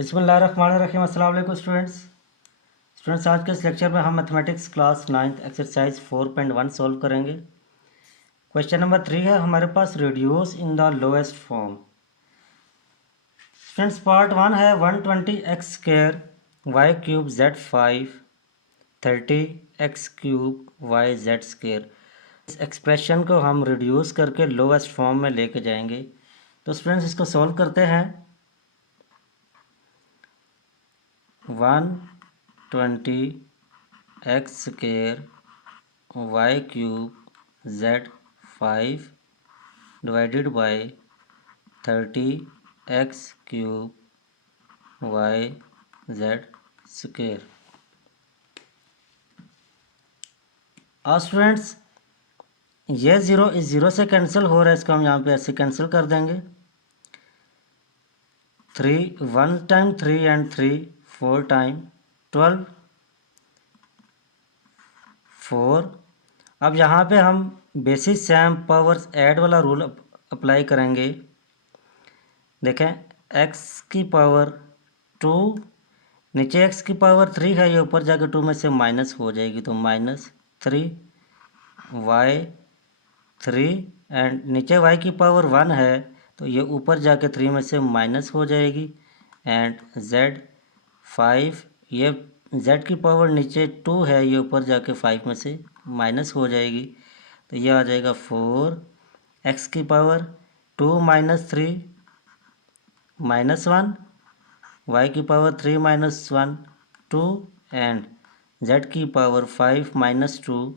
बिस्मिल्लाहिर्रहमानिर्रहीम। अस्सलाम वालेकुम स्टूडेंट्स, आज के इस लेक्चर में हम mathematics class 9th exercise 4.1 solve करेंगे। क्वेश्चन नंबर 3 है हमारे पास, reduce in the lowest form. Students, part 1 है 120x square y cube z 5 30x cube y z square. इस एक्सप्रेशन को हम रिड्यूस करके लोएस्ट फॉर्म में लेके जाएंगे। तो स्टूडेंट्स, इसको सॉल्व करते हैं। 120x square y cube z 5 divided by 30x cube y z square. और स्टूडेंट्स, ये ज़ीरो इस ज़ीरो से कैंसिल हो रहा है, इसको हम यहाँ पे ऐसे कैंसिल कर देंगे। 3 1 टाइम 3 एंड 3 4 टाइम 12 4। अब यहाँ पे हम बेसिस सैम पावर्स ऐड वाला रूल अप्लाई करेंगे। देखें, x की पावर 2, नीचे x की पावर 3 है, ये ऊपर जाके 2 में से माइनस हो जाएगी, तो -3 y3, एंड नीचे y की पावर 1 है, तो ये ऊपर जाके 3 में से माइनस हो जाएगी, एंड z5, ये z की पावर नीचे 2 है, ये ऊपर जाके 5 में से माइनस हो जाएगी, तो ये आ जाएगा 4 x की पावर 2 - 3 -1, y की पावर 3 - 1 2, एंड z की पावर 5 - 2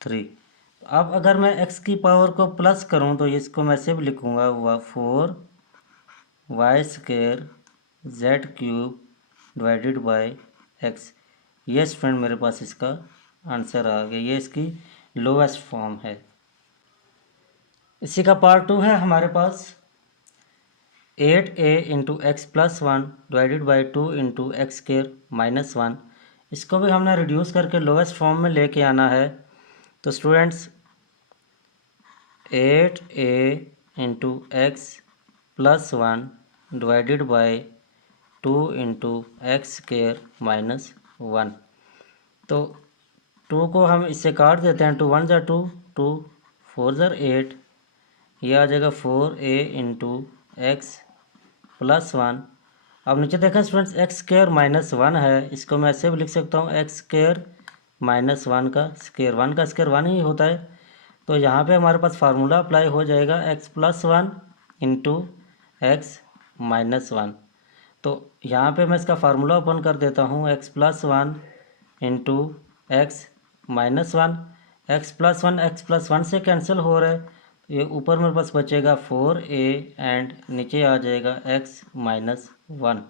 3। अब अगर मैं x की पावर को प्लस करूं तो इसको मैं ऐसे भी लिखूंगा 4 y square z cube divided by x। ये स्टूडेंट मेरे पास इसका आंसर आ गया, ये इसकी लोएस्ट फॉर्म है। इसी का पार्ट 2 है हमारे पास, 8a into x plus 1 divided by 2 into x square minus 1। इसको भी हमने रिड्यूस करके लोएस्ट फॉर्म में लेके आना है। तो students, 8a into x plus 1 divided by 2 into x square minus 1। तो 2 को हम इससे काट देते हैं, 2 1 ज़ा 2, 2 4 ज़ा 8, ये आ जाएगा 4a इंटू एक्स प्लस 1। अब नीचे देखें स्टूडेंट्स, एक्स स्क्वायर माइनस 1 है, इसको मैं ऐसे भी लिख सकता हूँ एक्स स्क्वायर माइनस 1 का स्क्वायर, 1 का स्क्वायर 1 ही होता है। तो यहाँ पे हमारे पास फार्मूला अप्लाई हो जाएगा, x plus 1 into x minus 1। तो यहाँ पे मैं इसका फार्मूला ओपन कर देता हूँ, x plus 1 into x minus 1। X plus 1 से कैंसिल हो रहा है, ये ऊपर मेरे पास बचेगा 4a एंड नीचे आ जाएगा x माइनस 1।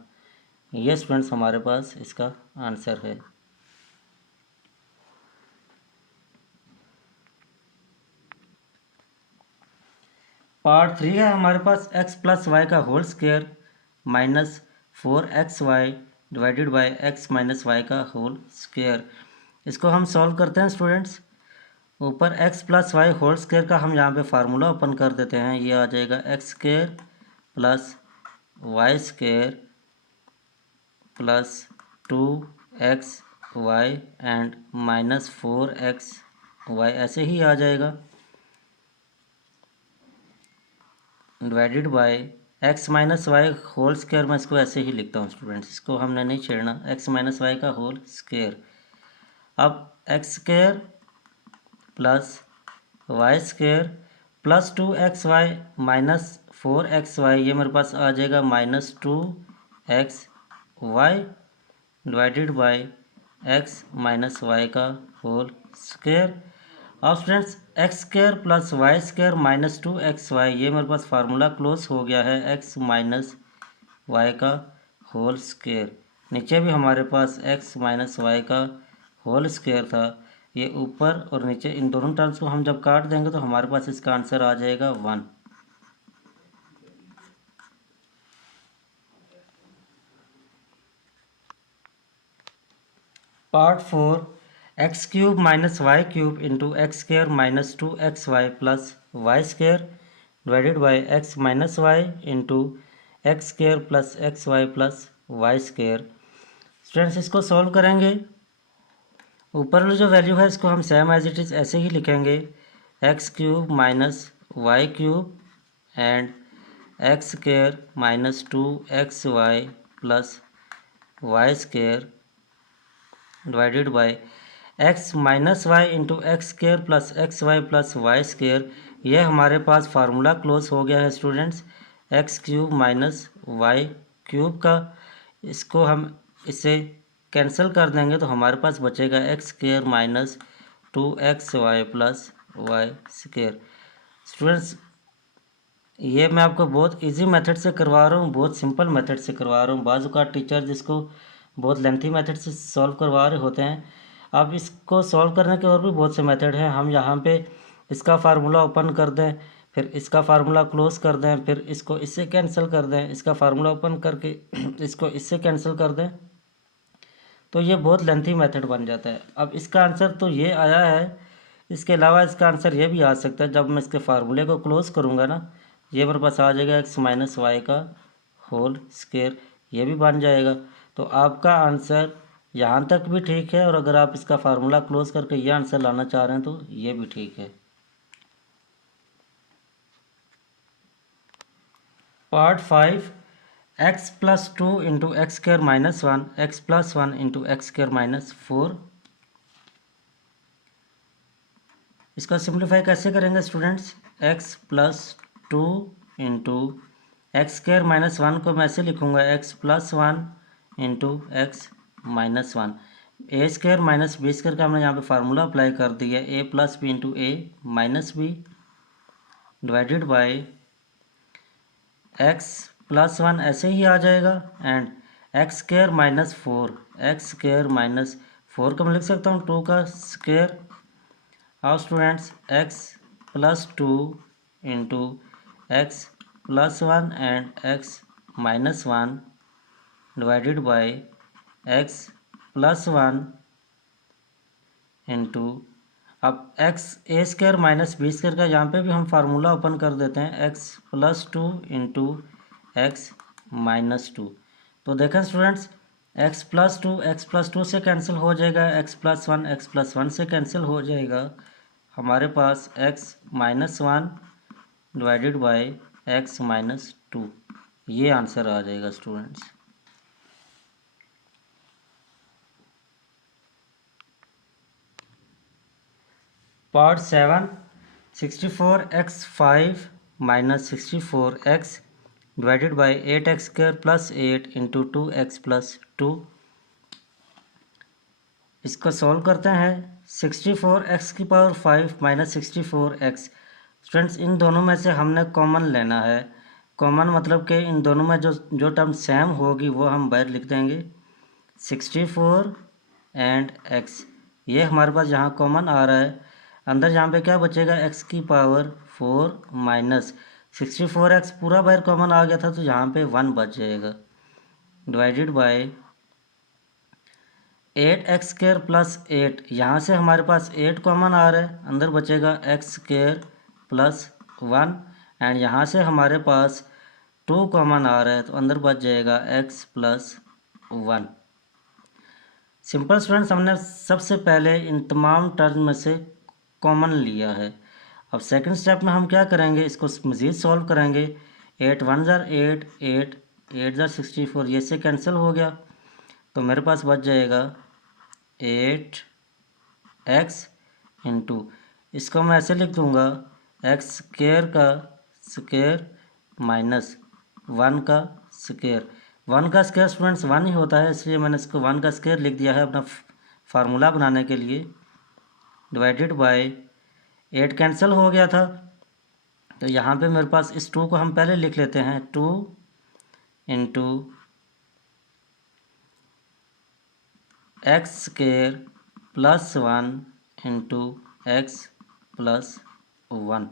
ये स्टूडेंट्स हमारे पास इसका आंसर है। पार्ट 3 है हमारे पास, x प्लस वाई का whole square minus 4xy divided by x minus y का होल स्क्वायर। इसको हम सॉल्व करते हैं स्टूडेंट्स। ऊपर x plus y whole square का हम यहाँ पे फार्मूला ओपन कर देते हैं, ये आ जाएगा x square plus y square plus 2xy and minus 4xy, ऐसे ही आ जाएगा, divided by x minus y whole square. मैं इसको ऐसे ही लिखता हूँ स्टूडेंट्स, इसको हमने नहीं छेड़ना, x माइनस वाई का होल स्क्वायर। अब x square plus y square plus 2xy minus 4xy, ये मेरे पास आ जाएगा minus 2xy divided by x minus y का होल स्क्वायर। अब students, x square plus y square minus 2xy, ये मेरे पास फार्मूला क्लोज हो गया है, x माइनस वाई का होल स्क्वायर। नीचे भी हमारे पास x माइनस वाई का होल स्क्वायर था, ये ऊपर और नीचे इन दोनों टर्म्स को हम जब काट देंगे तो हमारे पास इसका आंसर आ जाएगा 1। Part 4, x cube minus y cube into x square minus 2xy plus y square divided by x minus y into x square plus x y plus y square. Students इसको सॉल्व करेंगे। ऊपर वाली जो value है इसको हम same as it is ऐसे ही लिखेंगे, x cube minus y cube and x square minus 2xy plus y square divided by x minus y into x square plus x y plus y square. ये हमारे पास formula close हो गया है students, x cube minus y cube का। इसको हम इससे कैंसिल कर देंगे तो हमारे पास बचेगा x square minus 2xy plus y square. Students ये मैं आपको बहुत इजी मेथड से करवा रहा हूँ, बहुत सिंपल मेथड से करवा रहा हूँ। बाजू का टीचर जिसको बहुत लेंथी मेथड से सॉल्व करवा रहे होते हैं। अब इसको सॉल्व करने के और भी बहुत से मेथड हैं। हम यहाँ पे इसका फार्मूला ओपन कर दें, फिर इसका फार्मूला क्लोज कर दें, फिर इसको इससे कैंसिल कर दें, इसका फार्मूला ओपन करके इसको इससे कैंसिल कर दें, तो ये बहुत लेंथी मेथड बन जाता है। अब इसका आंसर तो ये आया है, इसके अलावा इसका आंसर ये भी आ सकता है। जब मैं इसके फार्मूले को क्लोज करूँगा ना, ये मेरे पास आ जाएगा एक्स माइनस वाई का होल स्क्वायर, ये भी बन जाएगा। तो आपका आंसर यहाँ तक भी ठीक है, और अगर आप इसका फार्मूला क्लोज करके ये आंसर लाना चाह रहे हैं तो ये भी ठीक है। Part 5, x plus 2 into x square minus 1 x plus 1 into x square minus 4। इसको सिंप्लीफाई कैसे करेंगे students, x plus 2 into x square minus 1 को मैं ऐसे लिखूँगा, x plus 1 into x minus 1। A square minus b square का हमने यहाँ पे फार्मूला अप्लाई कर दिया, a plus b into a minus b divided by x plus 1 ऐसे ही आ जाएगा, and x square minus 4, x square minus 4 को मैं लिख सकता हूँ 2 का स्क्वायर। और students x plus 2 into x plus 1 and x minus 1 divided by x plus 1 into, अब एक्स ए स्क्वायर माइनस बी स्क्वायर का यहाँ पे भी हम फार्मूला ओपन कर देते हैं, x plus 2 into x minus 2। तो देखें स्टूडेंट्स, एक्स प्लस टू से कैंसिल हो जाएगा, एक्स प्लस 1 से कैंसिल हो जाएगा, हमारे पास x minus 1 divided by x minus 2, ये आंसर आ जाएगा students. Part 7, 64x5 minus 64x divided by 8x square plus 8 into 2x plus 2। इसको सॉल्व करते हैं। 64x की power 5 minus 64x। Students in दोनों में से हमने कॉमन लेना है। कॉमन मतलब कि इन दोनों में जो टर्म सेम होगी वो हम बाहर लिख देंगे, 64 एंड x। ये हमारे पास यहाँ कॉमन आ रहा है। अंदर यहाँ पे क्या बचेगा, x की पावर 4 माइनस 64x पूरा बाहर कॉमन आ गया था तो यहाँ पे 1 बच जाएगा, divided bye 8x square plus 8। यहाँ से हमारे पास 8 कॉमन आ रहा है, अंदर बचेगा x स्क्वायर प्लस 1, एंड यहाँ से हमारे पास 2 कॉमन आ रहा है तो अंदर बच जाएगा x प्लस 1। सिंपल स्टूडेंट्स, हमने सबसे पहले इन तमाम टर्म में से कॉमन लिया है। अब सेकंड स्टेप में हम क्या करेंगे, इसको मज़ीद सॉल्व करेंगे। 8 1 ज़ार 8, 8 8 ज़ार 64, ये से कैंसिल हो गया तो मेरे पास बच जाएगा 8x इंटू, इसको मैं ऐसे लिख दूँगा, एक्स स्क्वायर का स्क्वायर माइनस 1 का स्क्वायर। 1 का स्क्वायर स्टूडेंट्स 1 ही होता है, इसलिए मैंने इसको 1 का स्क्वायर लिख दिया है अपना फार्मूला बनाने के लिए, डिवाइडेड बाय 8 कैंसिल हो गया था तो यहाँ पे मेरे पास इस 2 को हम पहले लिख लेते हैं, 2 into x square plus 1 into x plus 1।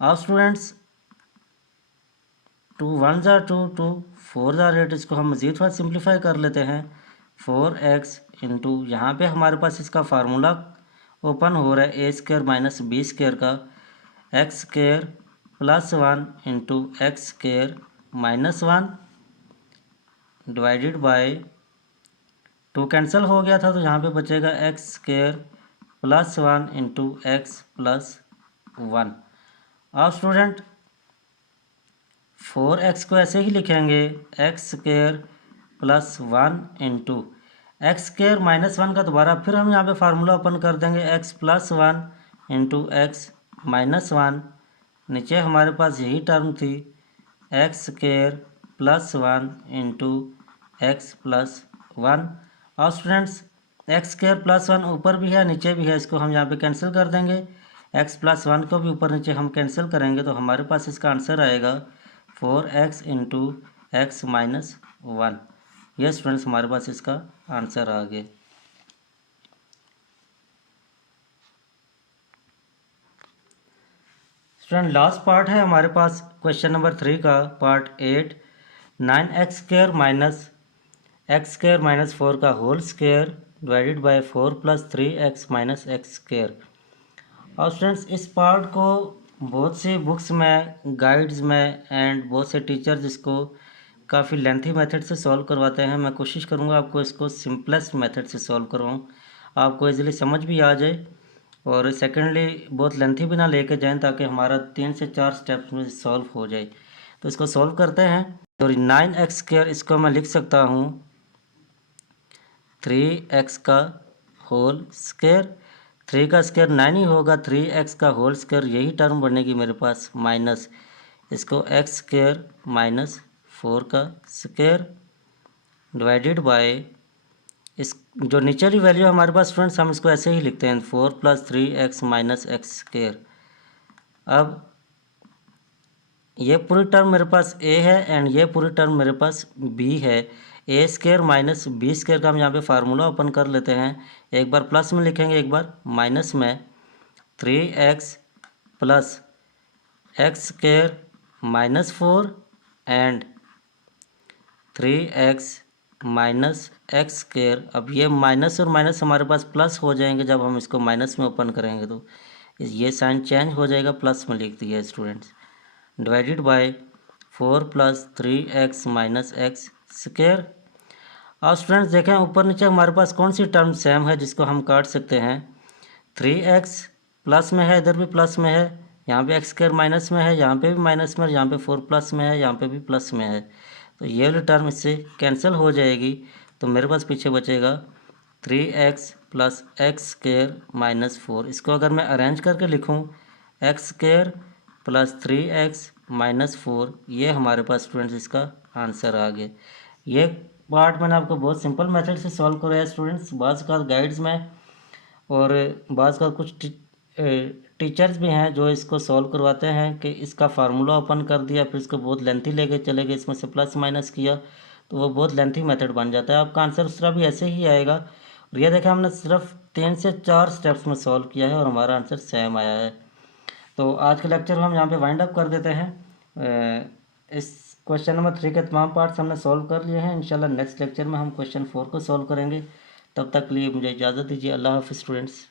अब स्टूडेंट्स 2 1 ज़ार 2, 2 4 ज़ार 8, इसको हम मज़ीद थोड़ा सिंप्लीफाई कर लेते हैं, 4x इंटू, यहाँ पे हमारे पास इसका फार्मूला ओपन हो रहा है, ए स्क्वायर माइनस बी स्क्वायर का, x square plus 1 into x square -1 divided bye 2 cancel हो गया था तो यहाँ पे बचेगा x² + 1 इंटू x + 1। अब स्टूडेंट 4x को ऐसे ही लिखेंगे x² + 1 इंटू x² - 1 का दोबारा फिर हम यहाँ पे फार्मूला ओपन कर देंगे x + 1 इंटू x - 1। नीचे हमारे पास यही टर्म थी x² + 1 इंटू x + 1। और स्टूडेंट्स x² + 1 ऊपर भी है नीचे भी है, इसको हम यहाँ पे कैंसिल कर देंगे। x + 1 को भी ऊपर नीचे हम कैंसिल करेंगे तो हमारे पास इसका आंसर आएगा 4x इंटू x - 1। ये स्टूडेंट्स हमारे पास इसका आंसर आ गया। स्टूडेंट लास्ट पार्ट है हमारे पास क्वेश्चन नंबर 3 का पार्ट 8, 9x² - x² - 4 का whole square divided bye 4 + 3x - x²। और स्टूडेंट्स इस पार्ट को बहुत सी बुक्स में, गाइड्स में एंड बहुत से टीचर्स इसको काफ़ी लेंथी मेथड से सॉल्व करवाते हैं। मैं कोशिश करूँगा आपको इसको सिंपलेस्ट मेथड से सॉल्व करवाऊँ, आपको इजीली समझ भी आ जाए और सेकेंडली बहुत लेंथी भी ना लेके जाएं ताकि हमारा 3 से 4 स्टेप्स में सॉल्व हो जाए। तो इसको सॉल्व करते हैं। तो 9x² इसको मैं लिख सकता हूँ 3x का होल स्क्वायर। 3 का स्क्वायर 9 ही होगा, 3x का होल स्क्वायर यही टर्म बनेगी मेरे पास, माइनस इसको x² - 4 का स्क्वायर डिवाइडेड बाय इस जो नीचे वैल्यू हमारे पास स्टूडेंट्स हम इसको ऐसे ही लिखते हैं 4 + 3x - x²। अब ये पूरी टर्म मेरे पास a है एंड ये पूरी टर्म मेरे पास b है। a² - b² का हम यहाँ पे फार्मूला ओपन कर लेते हैं। एक बार प्लस में लिखेंगे, एक बार माइनस में। 3x + x² - 4 and 3x - x²। अब ये माइनस और माइनस हमारे पास प्लस हो जाएंगे जब हम इसको माइनस में ओपन करेंगे तो ये साइन चेंज हो जाएगा, प्लस में लिख दिया students, divided by 4 + 3x - x²। और स्टूडेंट्स देखें ऊपर नीचे हमारे पास कौन सी टर्म सेम है जिसको हम काट सकते हैं। 3x प्लस में है, इधर भी प्लस में है, यहाँ पे x² माइनस में है, यहाँ पे भी माइनस में, यहाँ पे 4 प्लस में है, यहाँ पे भी प्लस में है। तो ये वाली टर्म इससे कैंसिल हो जाएगी तो मेरे पास पीछे बचेगा 3x + x² - 4। इसको अगर मैं अरेंज करके लिखूँ x² + 3x - 4, ये हमारे पास स्टूडेंट्स इसका आंसर आ गया। ये पार्ट मैंने आपको बहुत सिंपल मेथड से सॉल्व कराया स्टूडेंट्स। बाज़ का गाइड्स में और बाज़ का कुछ टीचर्स भी हैं जो इसको सॉल्व करवाते हैं कि इसका फार्मूला ओपन कर दिया फिर इसको बहुत लेंथी लेके चले गए, इसमें से प्लस माइनस किया तो वो बहुत लेंथी मेथड बन जाता है। आपका आंसर उस तरह भी ऐसे ही आएगा। और ये देखें हमने सिर्फ 3 से 4 स्टेप्स में सॉल्व किया है और हमारा आंसर सेम आया है। तो आज के लेक्चर को हम यहाँ पे वाइंड अप कर देते हैं। इस क्वेश्चन नंबर 3 के तमाम पार्ट्स हमने सॉल्व कर लिए हैं। इंशाल्लाह नेक्स्ट लेक्चर में हम क्वेश्चन 4 को सॉल्व करेंगे। तब तक के लिए मुझे इजाज़त दीजिए। अल्लाह हाफ़िज़ स्टूडेंट्स।